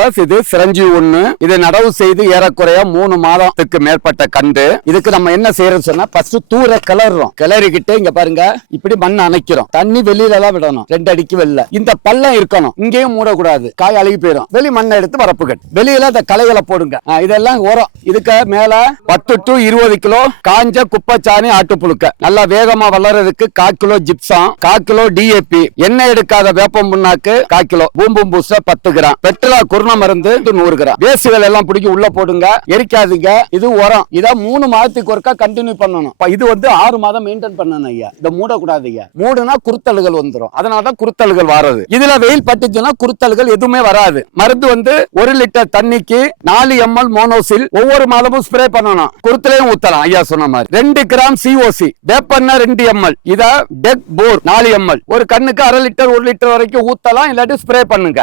Viewers, இது syringe 1. இதை நடவு செய்து ஏறக்குறைய 3 மாதத்துக்கு மேற்பட்ட கண்டு. இதுக்கு நம்ம என்ன செய்யறது சொன்னா, ஃபர்ஸ்ட் தூர கிளறோம். கிளறிக்கிட்டு இங்க பாருங்க, இப்படி மண் அணைக்கிறோம். தண்ணி வெளியில எல்லாம் விடணும், 2 அடிக்கு வெளில. இந்த பள்ளம் இருக்கணும், இங்கேயும் மூடக்கூடாது, காய் அழுகி போயிடும். வெளி மண்ணை எடுத்து வரப்பு கட்டு, வெளியில இந்த களைகளை போடுங்க. இதெல்லாம் உரம். இதுக்கு மேல 10 to 20 கிலோ காஞ்ச குப்பைச்சாணி ஆட்டுப்புழுக்க, நல்லா வேகமா வளர்றதுக்கு 1/4 கிலோ ஜிப்சம், 1/4 கிலோ டிஏபி, எண்ணெய் எடுக்காத வேப்பம் புண்ணாக்கு 1/4 கிலோ, பூம்பும் பூஸ்டர் 10 கிராம், பெட்ரோலா குருண மருந்து 100 கிராம். வேஸ்டுகள் எல்லாம் பிடிக்கி உள்ள போடுங்க, எரிக்காதீங்க. இது உரம். இத 3 மாதத்துக்கு ஒருக்கா கண்டினியூ பண்ணணும். இது 6 மாதம் மெயின்டைன் பண்ணணும் ஐயா. இத மூடக்கூடாது ஐயா. மூடுனா குருத்தல்கள் வந்துடும். அதனாலதான் குருத்தல்கள் வராது. இதுல வெயில் பட்டுச்சுன்னா குருத்தல்கள் எதுவுமே வராது. மருந்து 1 லிட்டர் தண்ணிக்கு 4 ml மோனோசில் ஒவ்வொரு மாதமும் ஸ்ப்ரே பண்ணணும். குருத்தலையும் ஊத்தலாம் ஐயா சொன்ன மாதிரி. 2 கிராம் சிஓசி, வேப்பெண்ண 2 ml, இத டெக் போர் 4 ml, ஒரு கண்ணுக்கு 1/2 லிட்டர் 1 லிட்டர் வரைக்கும் ஊத்தலாம். இல்லாட்டி ஸ்ப்ரே பண்ணுங்க.